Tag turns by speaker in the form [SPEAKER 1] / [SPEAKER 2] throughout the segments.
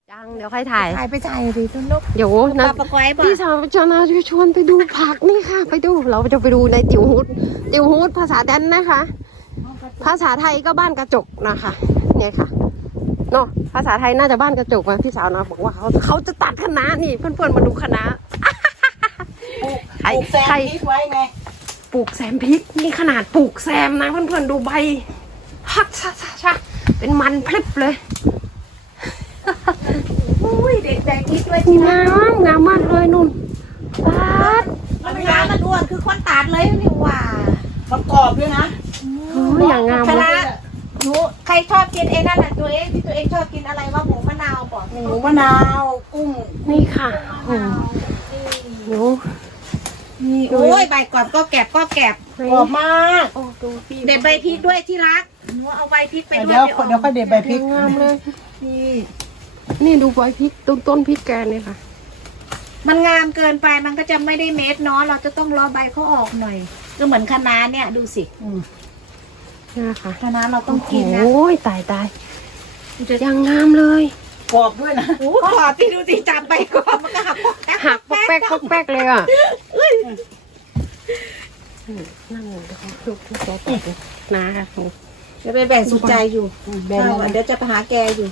[SPEAKER 1] จังเดี๋ยวค่อยถ่าย
[SPEAKER 2] ไปถ่ายดิต้นลูก
[SPEAKER 1] เดี๋ยวนะพี่สาวจะนาจะชวนไปดูผักนี่ค่ะ ไปดูเราจะไปดูในติวฮูดภาษาแดนนะคะ ภาษาไทยก็บ้านกระจกนะคะเนี่ยค่ะเนาะภาษาไทยน่าจะบ้านกระจกนะพี่สาวนะบอกว่าเขาจะตัดคะน้านี่เพื่อนๆมาดูคะน้า
[SPEAKER 2] ปลูกแซมพริกไว้ไง
[SPEAKER 1] ปลูกแซมพริกนี่ขนาดปลูกแซมนะเพื่อนๆดูใบฮักชะเป็นมันพลิบเลย
[SPEAKER 2] อุ้ยเด็กแดงพริกด้วย
[SPEAKER 1] งามมากเลยนุ่นปัด
[SPEAKER 2] มันร้านมันอ้วนคือคนตัดเลยนี่ว่ามันกรอบด้วยนะ
[SPEAKER 1] อย่างงาม
[SPEAKER 2] ค
[SPEAKER 1] เล
[SPEAKER 2] ณะ
[SPEAKER 1] ย
[SPEAKER 2] หนูใครชอบกินไอ้นั่นน่ะตัวเองที่ตัวเองชอบกินอะไรว่าหมูมะนาวบอกหมูมะนาวกุ้ง
[SPEAKER 1] นี่ค่ะโอ้โห
[SPEAKER 2] นี่โอ้ยใบกรอบก็แกบกรอบมาก
[SPEAKER 1] โอ้ดูพี่
[SPEAKER 2] เด็ดใบพริกด้วยที่รักหนูเอาใบพริกไปด้วย
[SPEAKER 3] เดี๋ยวค่อยเด็ดใบพริก
[SPEAKER 1] งามเลย นี่ดูใบพริกต้นพริกแกเนี่ยค่ะ
[SPEAKER 2] มันงามเกินไปมันก็จะไม่ได้เม็ดเนาะเราจะต้องรอใบเขาออกหน่อยก็เหมือนคะน้าเนี่ยดูสิ
[SPEAKER 1] นี่ค่ะ
[SPEAKER 2] คะน้าเราต้องกินนะ
[SPEAKER 1] โอ้ยตายยังงามเลย
[SPEAKER 3] กรอบด้วยนะ
[SPEAKER 2] โอ้ขอที่ดูสิจับใบกรอบมันก็หักปอกแป๊ก
[SPEAKER 1] หักปอกแป๊กเลยอ่ะนั่งดูตัวต่อนะค่ะ
[SPEAKER 2] จะไปแบ่งสุดใจอยู่
[SPEAKER 3] แบ่ง
[SPEAKER 2] เดี๋ยวจะไปหาแกอยู่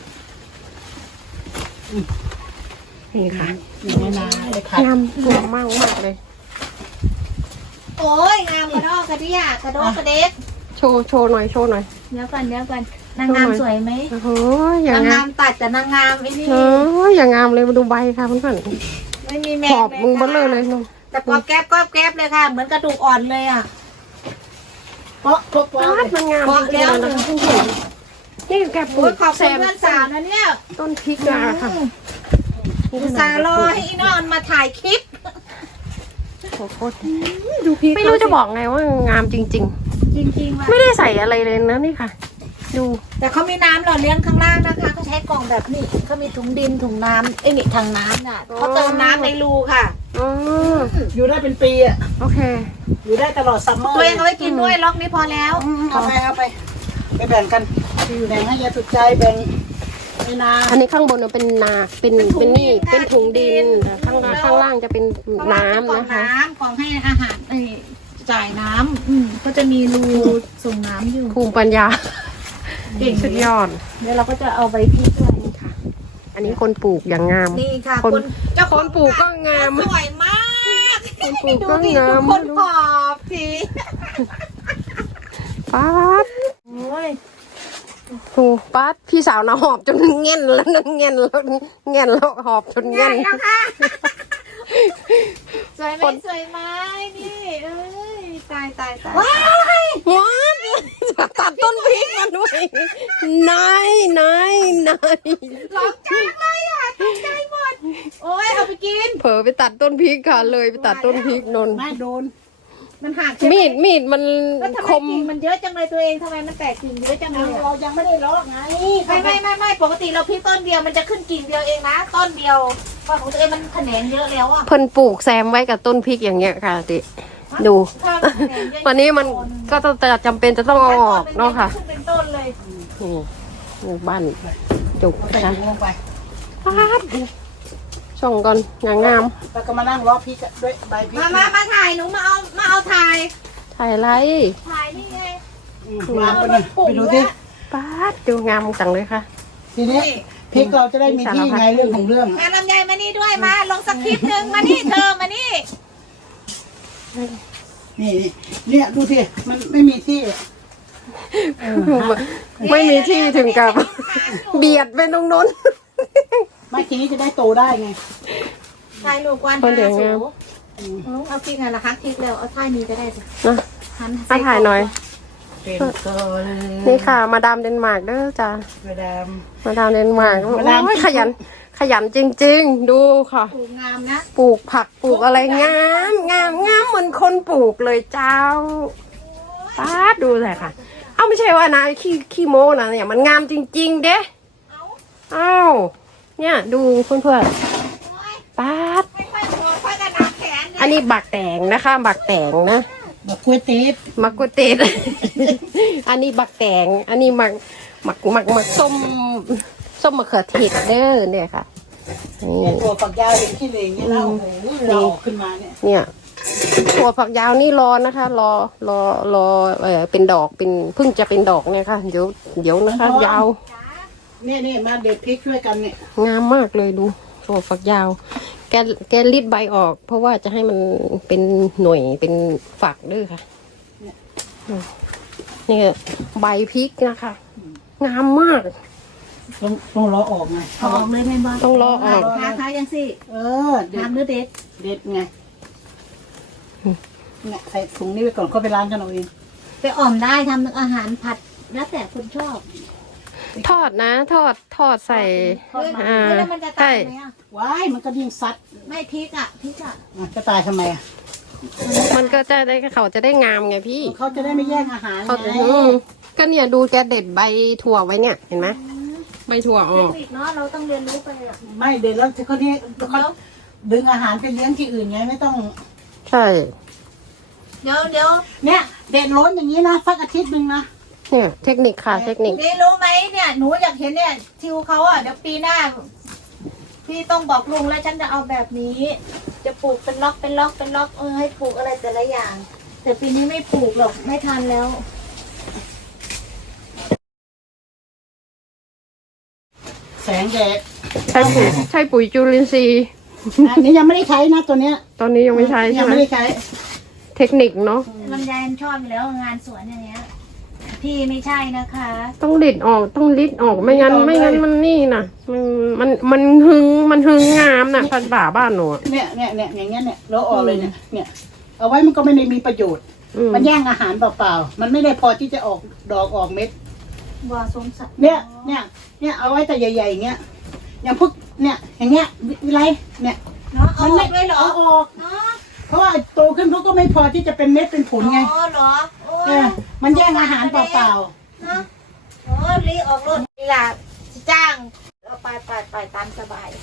[SPEAKER 1] นี่ค่ะ
[SPEAKER 3] นี่นะไอ้ผัด
[SPEAKER 1] งามมากเลย
[SPEAKER 2] โอ้ยงามกระดอกกระเดียกระโดดกระเด็ก
[SPEAKER 1] โชว์หน่อย
[SPEAKER 2] เดี๋ยวก่อนนางงามสวยไหม
[SPEAKER 1] โอ้โหอย่าง
[SPEAKER 2] นาง
[SPEAKER 1] งาง
[SPEAKER 2] าม มตัดแต่นางงามไอ้นี่
[SPEAKER 1] เอออย่างงามเลยมาดูใบค่ะเพื่อน
[SPEAKER 2] ไม่มีแม่
[SPEAKER 1] ๆขอบมึงเบ้อเลยนุ่ม
[SPEAKER 2] แต่กรอบแก๊บเลยค่ะ เหมือนกระดูกอ่อนเลยอ่ะ
[SPEAKER 3] เพราะครบแล้ว
[SPEAKER 1] มันงามจริงๆนะเพื่อนๆนี่แกปลู
[SPEAKER 2] โอ้ย
[SPEAKER 1] ก
[SPEAKER 2] ขอบ
[SPEAKER 1] แซ
[SPEAKER 2] คุณ
[SPEAKER 1] ม
[SPEAKER 2] เพื่อนสาวนะเนี่ย
[SPEAKER 1] ต้นพริกนาค่ะ
[SPEAKER 2] อุตส่าห์รอให้อีนอนมาถ่ายคลิป
[SPEAKER 1] โอ้โหดูพริกไม่รู้จะบอกไงว่างามจริง
[SPEAKER 2] จริงๆว่ะ
[SPEAKER 1] ๆ ไม่ได้ใส่อะไรเลยนะนี่ค่ะ ดู
[SPEAKER 2] แต่เขามีน้ำหล่อเลี้ยงข้างล่างนะคะเขาใช้กล่องแบบนี้เขามีถุงดินถุงน้ำไอ้นี่ถังน้ำน่ะเขาเติมน้ำในรูค่ะ
[SPEAKER 1] อ๋อ
[SPEAKER 3] อยู่ได้เป็นปีอ่ะ
[SPEAKER 1] โอเค
[SPEAKER 3] อยู่ได้ตลอดซัมเมอร์
[SPEAKER 2] ตัวเองเอาไว้กินด้วยล็อกนี้พอแล้ว
[SPEAKER 3] เอาไปแบ่งกันแบ่งให้ยายสุดใจแบ่งไอ้นา
[SPEAKER 1] อันนี้ข้างบนเป็นนาเป็น
[SPEAKER 2] เป็นถุง
[SPEAKER 1] นี่
[SPEAKER 2] ดินค่ะ
[SPEAKER 1] เป็นถุงดิน
[SPEAKER 2] ถุงดิน
[SPEAKER 1] ข้างล่างจะเป็น
[SPEAKER 2] เพราะว่าเป็
[SPEAKER 1] น้ำ
[SPEAKER 2] กล่อง
[SPEAKER 1] นะคะ
[SPEAKER 2] น้ำกล่องให้อาหารจ่ายน้ำก็จะมีรูส่งน้ำอยู่
[SPEAKER 1] ภูมิปัญญา
[SPEAKER 2] เก่ง
[SPEAKER 1] สุดยอด
[SPEAKER 2] เดี๋ยวเราก็จะเอาใบพริกด้วย
[SPEAKER 1] ค่ะ อันนี้คนปลูกอย่างงาม
[SPEAKER 2] นี่ค่ะ
[SPEAKER 1] คน
[SPEAKER 2] เจ้า
[SPEAKER 1] คนปลูกก็งาม
[SPEAKER 2] สวยมาก
[SPEAKER 1] คนปลูกก็
[SPEAKER 2] ดิ
[SPEAKER 1] งาม
[SPEAKER 2] ทุกคนขอบที
[SPEAKER 1] ป๊าด
[SPEAKER 2] โอ้ย
[SPEAKER 1] โอ้ป๊าดพี่สาวนะหอบจนเงี้ยนแล้วนะเงี้ยนแล้วหอบจนเงี้
[SPEAKER 2] ง่าย ยแล้วค่ะสวยไหมสวยไหมนี่เอ้ยตายว้าย
[SPEAKER 1] ว้าวตัดต้นพริกมาด้วยนาย
[SPEAKER 2] ร้องจังเลยอ่ะตกใจหมดโอ้ยเอาไปกิน
[SPEAKER 1] เผลอไปตัดต้นพริกค่ะเลยไปตัดต้นพริกนน
[SPEAKER 3] แม่โดน
[SPEAKER 2] มันหักใช่ไหม
[SPEAKER 1] มีดมัน
[SPEAKER 2] แล้วทำไม
[SPEAKER 1] คม
[SPEAKER 2] กิ่งมันเยอะจังเลยตัวเองทำไมมันแตกกิ่งเยอะจังเลยอะ
[SPEAKER 3] เรายังไม่ได้ลอกไง
[SPEAKER 2] ไม่ปกติเราพริกต้นเดียวมันจะขึ้นกิ่งเดียวเองนะต้นเดียวเพราะของตัวเองมันแขนงเยอะแล้วอ่ะ
[SPEAKER 1] เพิ่นปลูกแซมไว้กับต้นพริกอย่างเงี้ยค่ะติดู
[SPEAKER 2] ถ้าแขนงเยอะ
[SPEAKER 1] วันนี้มันก็จะจำเป็นจะต้องเอาออกเนาะค่ะ
[SPEAKER 2] ขึ้นเป็นต้นเลย
[SPEAKER 1] นี่บ้านจุก
[SPEAKER 3] ใส่
[SPEAKER 1] นะคะ
[SPEAKER 3] ถุงลงไป
[SPEAKER 1] ป๊าดช่องก่อนอย่างงาม
[SPEAKER 3] แล้วก็มานั่งลอกพริกด้วยใบพริก
[SPEAKER 2] มาถ่ายหนูมาเอาถ่าย
[SPEAKER 1] ถ่ายไร
[SPEAKER 2] ถ่ายนี่ไง
[SPEAKER 3] มาไปเลยไปดูสิ
[SPEAKER 1] ป๊าดดูงามจังเลยค่ะ
[SPEAKER 3] ทีนี้พริกเราจะได้มีที่ไงเรื่องของเรื่อง
[SPEAKER 2] มาลำไยมานี่ด้วยมาลงสักคลิปหนึ่งมานี่เธอมานี่
[SPEAKER 3] นี่เนี่ยดูสิมันไม่มีที่
[SPEAKER 1] ไม่มีที่ถึงกับ เบียดไปตรงนู้น
[SPEAKER 3] ไม่ทีนี้จะได้โตได้ไง
[SPEAKER 2] ถ่ายหนูกวน
[SPEAKER 1] คนเดี๋ยวงาม
[SPEAKER 2] เอาพริกไงล่ะคะพริกแล้วเอาท่ายนี้ก็ได้สิ
[SPEAKER 1] นะ
[SPEAKER 2] หัน
[SPEAKER 1] มาถ่ายหน่อย
[SPEAKER 3] เป็นก็
[SPEAKER 1] นี่ค่ะ มาดามเดนมาร์กเด้อจ้า
[SPEAKER 3] มาดาม
[SPEAKER 1] มาดามเดนมาร์ก
[SPEAKER 3] มาดาม
[SPEAKER 1] โอ้ยขยันจริงๆ ดูค่ะ
[SPEAKER 2] ปลูกงามนะ
[SPEAKER 1] ปลูกผักปลูกอะไรงามเหมือนคนปลูกเลยเจ้าป้าดดูเลยค่ะ เอาไม่ใช่ว่านะขี้โม้นะเนี่ยมันงามจริงๆเด้เอ้าเนี่ยดูเพื่อนๆป้าด
[SPEAKER 2] ค่อยๆโผล่ค่อยกระดับแขน
[SPEAKER 1] อันนี้บักแตงนะคะบักแตงนะ
[SPEAKER 3] แบบกล้วยตีบ
[SPEAKER 1] มักกุเตด อันนี้บักแตงอันนี้มักส้มส้มมะเขือเทศเด้อเนี่ยค่ะนี่
[SPEAKER 3] เนี่ยตัวฝักยาวเห็นขี้เหร่เนี่ยแล้วโอ้โหเราออกขึ้นมาเนี่ย
[SPEAKER 1] เนี่ยถั่วฝักยาวนี่รอนะคะ รอเป็นดอกเป็นเพิ่งจะเป็นดอกเนี่ยค่ะเดี๋ยวนะคะ ยาว
[SPEAKER 3] เนี่ยมาเด็ดพริกช่วยกันเนี่ย
[SPEAKER 1] งามมากเลยดูถั่วฝักยาวแกรีดใบออก เพราะว่าจะให้มันเป็นหน่วยเป็นฝักด้วยค่ะนี่ใบพริกนะคะ งามมาก
[SPEAKER 3] ต้องรอออกไง
[SPEAKER 2] ออกเลยแม่บ้าน
[SPEAKER 1] ต้องรอออก
[SPEAKER 2] ค้ายังสิ
[SPEAKER 3] เด็ด
[SPEAKER 2] ทำหรือเด็ด
[SPEAKER 3] เด็ดไงเนี่ยใส่ถุงนี้ไปก่อนก็ไปล้างกันเอาเอง
[SPEAKER 2] ไปอ่อมได้ทำอาหารผัดแล้วแต่คนชอบ
[SPEAKER 1] ทอดนะทอดใส่
[SPEAKER 2] แล้วมันจะตายไหมอ่ะ
[SPEAKER 3] ว้ายมันก็ยิ่งซัด
[SPEAKER 2] ไม่พริกอ่ะ
[SPEAKER 3] จะตายทำไมอ่ะ
[SPEAKER 1] มันก็จะได้เขาจะได้งามไงพี่
[SPEAKER 3] เขาจะได้ไม่แย่งอาหาร
[SPEAKER 1] เขา
[SPEAKER 3] ไง
[SPEAKER 1] ก็เนี่ยดูแกเด็ดใบถั่วไว้เนี่ยเห็นไหมใบถั่วอ
[SPEAKER 2] เท
[SPEAKER 1] อ
[SPEAKER 2] ค
[SPEAKER 1] ก
[SPEAKER 2] นิคเนาะเราต้องเรียนรู้ไปอ่ะ
[SPEAKER 3] ไม่เด็ดแล้วเขาที่เขาดึงอาหารไปเลี้ยงที่อื่นไงไม่ต้อง
[SPEAKER 1] ใช่
[SPEAKER 2] เดี๋ยว
[SPEAKER 3] เนี่ยเด็ดล้นอย่างนี้นะสักอาทิตย์หนึ่งนะ
[SPEAKER 1] เนี่ยเทคนิคค่ะเทคนิค
[SPEAKER 2] นี่รู้ไหมเนี่ยหนูอยากเห็นเนี่ยทิวเขาอ่ะเดี๋ยวปีหน้าพี่ต้องบอกลุงแล้วฉันจะเอาแบบนี้ จะปลูกเป็นล็อกให้ปลูกอะไรแต่ละอย่าง แต่ปีนี้ไม่ปลูกหรอกไม่ทันแล้ว
[SPEAKER 3] แสงแดด
[SPEAKER 1] ใช่ปุ๋ยจุลินทรีย์
[SPEAKER 3] อันนี้ยังไม่ได้ใช้นะตัวเนี้ย
[SPEAKER 1] ตอนนี้ยังไม่ใช้ใช่
[SPEAKER 3] ยัง
[SPEAKER 1] ไหม
[SPEAKER 3] ไม่ได้ใช้
[SPEAKER 1] เทคนิคเนาะ
[SPEAKER 2] ลำไยมันชอบอยู่แล้วงานสวนอย่างเงี้ยพี่ไม่ใช่นะคะ
[SPEAKER 1] ต้องลิดออกไม่งั้นมันนี่นะมันหึงงามนะภาษาบ้านหนูอะ
[SPEAKER 3] เนี่ยอย่างเงี้ยเนี่ยเราออกเลยเนี่ยเอาไว้มันก็ไม่ได้มีประโยชน์ มันแย่งอาหารเปล่าๆมันไม่ได้พอที่จะออกดอกออกเม็ด
[SPEAKER 2] บัวสมศักดิ์
[SPEAKER 3] เนี่ยเอาไว้แต่ใหญ่ๆอย่างเงี้ยอย่างพวกเนี่ยอย่างเงี้ยวิไลเนี่ย
[SPEAKER 2] เนาะเอาออกด้วยเหรอ
[SPEAKER 3] เอาออก
[SPEAKER 2] เนาะ
[SPEAKER 3] เพราะว่าโตขึ้นเขาก็ไม่พอที่จะเป็นเม็ดเป็นผลไง
[SPEAKER 2] อ๋อเหรอโอ้
[SPEAKER 3] เอย อมันแย่งอาหารเปล่า
[SPEAKER 2] เนาะโอ้รีออกรถนี่ล่ะจ้างเอาไปตามสบาย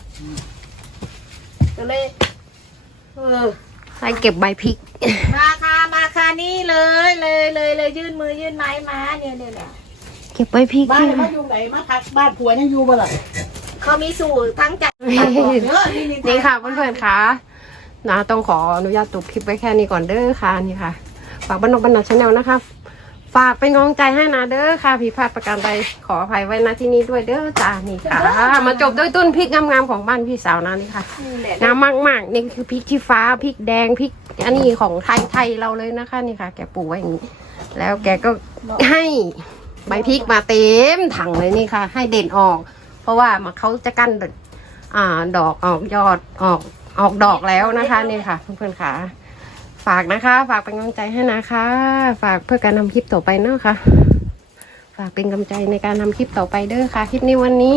[SPEAKER 2] ก็เลย
[SPEAKER 1] ใส่เก็บใบพริก
[SPEAKER 2] มาค่ะนี่เลยยื่นมือยื่นไม้มาเนี่ย
[SPEAKER 1] เก็บใบพริก
[SPEAKER 3] ๆบ้านเขาอยู่ไหนมาพักบ้านผัวยังอยู่บ่ล่ะ
[SPEAKER 2] เขามีสูตรทั้งจัด
[SPEAKER 1] นี่ค่ะเพื่อนๆค่ะนะต้องขออนุญาตจบคลิปไว้แค่นี้ก่อนเด้อค่ะนี่ค่ะฝากบ้านนกบ้านนาชาแนลนะคะฝากเป็นกำลังใจให้นะเด้อค่ะผิดพลาดประการใดขออภัยไว้นะที่นี้ด้วยเด้อจ้านี่ค่ะ มาจบด้วยต้นพริกงามๆของบ้านพี่สาวนะนี่ค่ะงามมากๆนี่คือพริกชี้ฟ้าพริกแดงพริกอันนี้ของไทยเราเลยนะคะนี่ค่ะ แกปลูกไว้อย่างนี้แล้วแกก็ให้ใบพริกมาเต็มถังเลยนี่ค่ะ ให้เด่นออก เพราะว่าเขาจะกั้นดอกออกยอดออกดอกแล้วนะคะนี่ค่ะเพื่อนๆค่ะฝากนะคะ ฝากเป็นกำลังใจให้นะคะ ฝากเพื่อการทำคลิปต่อไปเนอะค่ะฝากเป็นกำลังใจในการทำคลิปต่อไปเด้อค่ะคลิปนี้วันนี้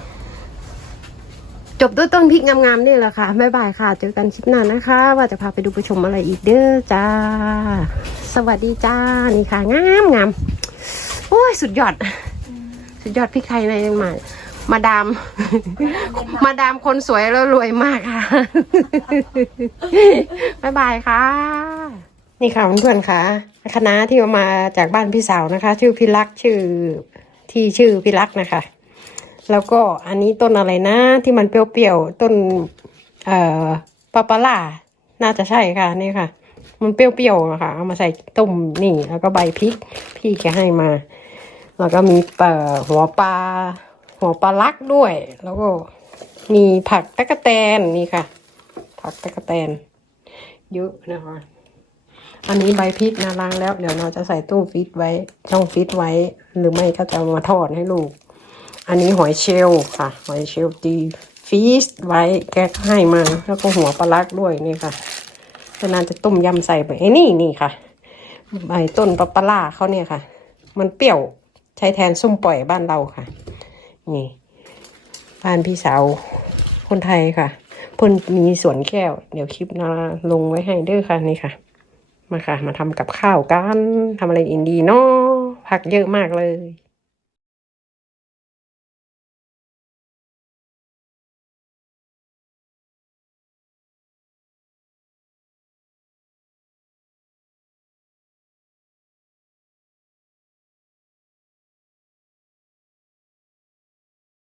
[SPEAKER 1] จบด้วยต้นพริกงามๆนี่แหละค่ะบ๊ายบายค่ะเจอกันคลิปหน้านะคะ ว่าจะพาไปดูไปชมอะไรอีกเด้อจ้าสวัสดีจ้านี่ค่ะงามโอ้ยสุดยอดพริกไทยในใหม่มาดามคนสวยแล้วรวยมากค่ะ บ๊ายบายค่ะ นี่ค่ะเพื่อนๆค่ะคณะที่มาจากบ้านพี่สาวนะคะ ชื่อพี่ลักษณ์ชื่อพี่ลักษณ์นะคะ แล้วก็อันนี้ต้นอะไรนะที่มันเปรี้ยวๆต้นปาปาล่าน่าจะใช่ค่ะนี่ค่ะ มันเปรี้ยวๆนะคะเอามาใส่ต้มนี่แล้วก็ใบพริกพี่แกให้มาแล้วก็มีหัวปลาลักด้วย แล้วก็มีผักตะกะแตนนี่ค่ะผักตะกะแตนเยอะนะคะอันนี้ใบพริกนะล้างแล้วเดี๋ยวเราจะใส่ตู้ฟรีซไว้ช่องฟรีซไว้หรือไม่ก็จะมาทอดให้ลูกอันนี้หอยเชลล์ค่ะหอยเชลล์ตีฟรีซไว้แกให้มาแล้วก็หัวปลาลักด้วยนี่ค่ะจะน่าจะต้มยำใส่ไปนี่ค่ะใบต้นปลาล่าเขาเนี่ยค่ะมันเปรี้ยวใช้แทนส้มปล่อยบ้านเราค่ะนี่บ้านพี่สาวคนไทยค่ะเพิ่นมีสวนแก้วเดี๋ยวคลิปหน้าลงไว้ให้เด้อค่ะนี่ค่ะมาค่ะมาทำกับข้าวกันทำอะไรอินดีเนาะผักเยอะมากเลย